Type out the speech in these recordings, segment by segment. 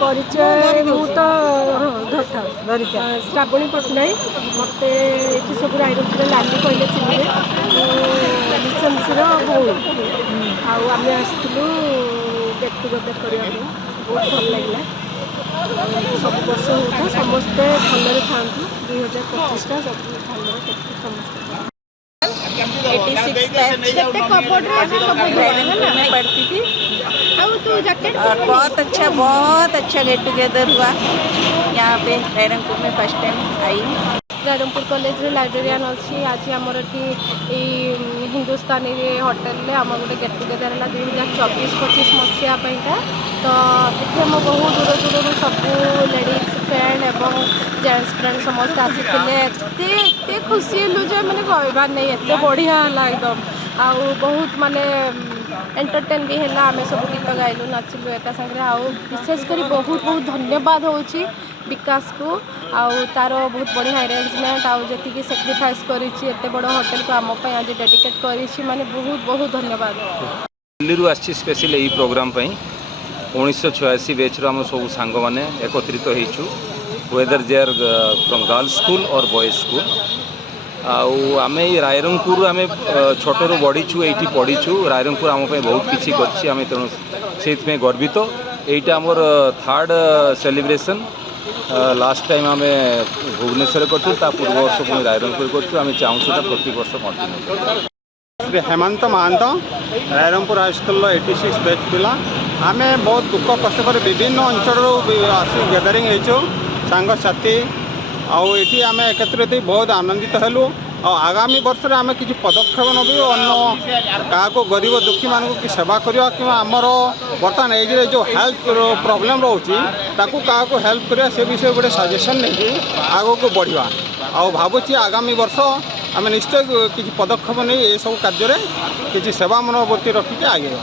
परिचय मु तो धरता श्रावणी पट्टनायक मत ये सब रायरंगपुर लाली कहले चिन्हे रिसेंसी भौणी आम आसलु गेट टुगेदर करने बहुत भल लगे सब वर्ष होता समस्ते भलरे था 2025 सब भलरे समस्ते 86 में पढ़ती थी और बहुत अच्छा गेट टुगेदर हुआ यहाँ पे रायरंगपुर में first time I. Rairangpur college रे लाइब्रेरियन अच्छी आज आमर ये हिंदुस्तानी होटेल आम गोटे गेट टुगेदर है 2024-25 मसीहा तो ये आम बहुत दूर दूर सब लेडीज फ्रेंड एवं जेंट्स फ्रेंड समस्त आसी एत खुशी हेलु जे मैंने कहबार नहीं एत बढ़िया है एकदम आउ बहुत माने एंटरटेन भी है आम सब गीत गाइलु नाचिलु एका संगे आउ विशेषकर बहुत बहुत धन्यवाद होची विकास को आउ तार बहुत बढ़िया अरेंजमेंट आउ जी सैक्रिफाइस करते बड़ होटेल को आम आज डेडिकेट कर माने बहुत बहुत धन्यवाद। दिल्ली आसी स्पेशल यही प्रोग्राम 1986 बैच आम सब सांग मैंने एकत्रित होइछु whether there from girls school और बॉयज स्कूल आम रायरंगपुर आम छोटू बढ़ीचु ये पढ़ीचु रायरंगपुर आम बहुत किसी करें तेणु से गर्वित यहीटा आमर थर्ड सेलिब्रेशन लास्ट टाइम आम भुवनेश्वर करूँ पूर्व वर्ष पुणी रायरंगपुर करें चाहूँ प्रति वर्ष continue. Shri Hemant Mahanta Rairangpur high school 86 batch पिला आम बहुत दुख कष्ट कर विभिन्न अंचल आसी गैदरिंग हो सांगसाथी आठी आम एकत्रित बहुत आनंदित हेलु आगामी वर्ष में आम किसी पदक्षेप नबू अन्य क्या गरीब दुखी मानक कि सेवा करवा कि आमर बर्तमान एज जो हेल्थ प्रॉब्लम रोचे क्या हेल्प करवा से विषय गोटे सजेसन नहीं आग को बढ़ा आ भावुँ आगामी वर्ष आम निश्चय किसी पदक्षेप नहीं ये सब कार्य किसी सेवा मनोवृत्ति रखिक आगे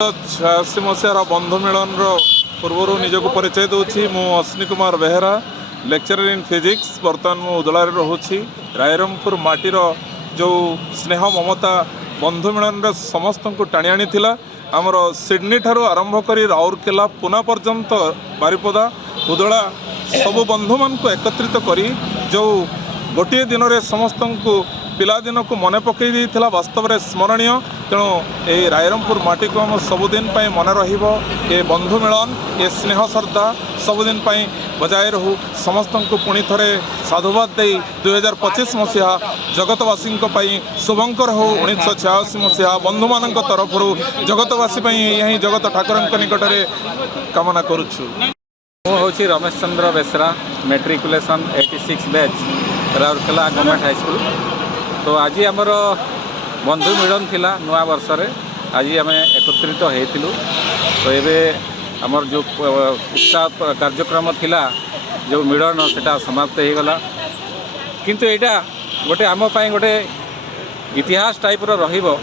86 मसीहार बंधु मिलन पूर्व निजक परिचय दूसरी मु Ashwini Kumar Behera lecturer in physics बर्तमान मु उदलार रोची रायरंगपुर माटीर जो स्नेह ममता बंधु मिलन समस्त को टाणी आनी आमर सिडनी ठारू आरंभ कर राउरकेला पुना पर्यंत बारिपदा उदला सबु बंधु मान को एकत्रित करी जो गोटे दिन में समस्त को पिलादिन को मन पकई वास्तव में स्मरणीय तेणु ये रायरंगपुर माटी को आम सबुदिन मन ये बंधु मिलन ये स्नेह श्रद्धा सबुदिन बजाय रहू समस्त को पुणी थे साधुवाद दे 2025 मसीहा जगतवासी शुभंकर हो 1986 मसीहा बंधु मान तरफ जगतवासी यही जगत ठाकुर निकट में कामना करुछु। मुझे Ramesh Chandra Besra matriculation 86 batch Rourkela government high school तो आज आमर बंधु मिलन थिला नुआ वर्ष रे आज आम एकत्रित होइतिलु तो ये आमर जो उत्साह कार्यक्रम थिला जो मिलन सेटा समाप्त हो गला किंतु एटा गोटे आम पई गोटे इतिहास टाइप रो रहिबो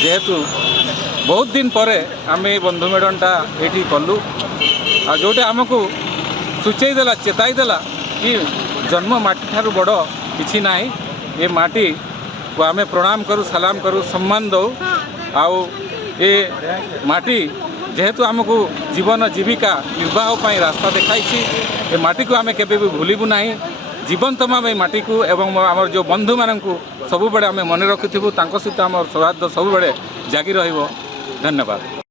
जेहेतु बहुत दिन परे आम बंधु मिलनटा ये कलु आ जोटे आमको सूचई देला चेताई देला कि जन्म माटी ठारू बड़ किछि नाही ये माटी को आम प्रणाम करूँ सलाम करूँ सम्मान दो आउ ये माटी जेहेतु आमको जीवन जीविका निर्वाह पर रास्ता देखाई ये माटी को आम केबे भी भूलू ना जीवन तमाम ये माटी को एवं आम जो बंधु मानू सबुबले आम मन रखिथु सहित आम सौहार्द सबुबले जागी रहिबो। धन्यवाद।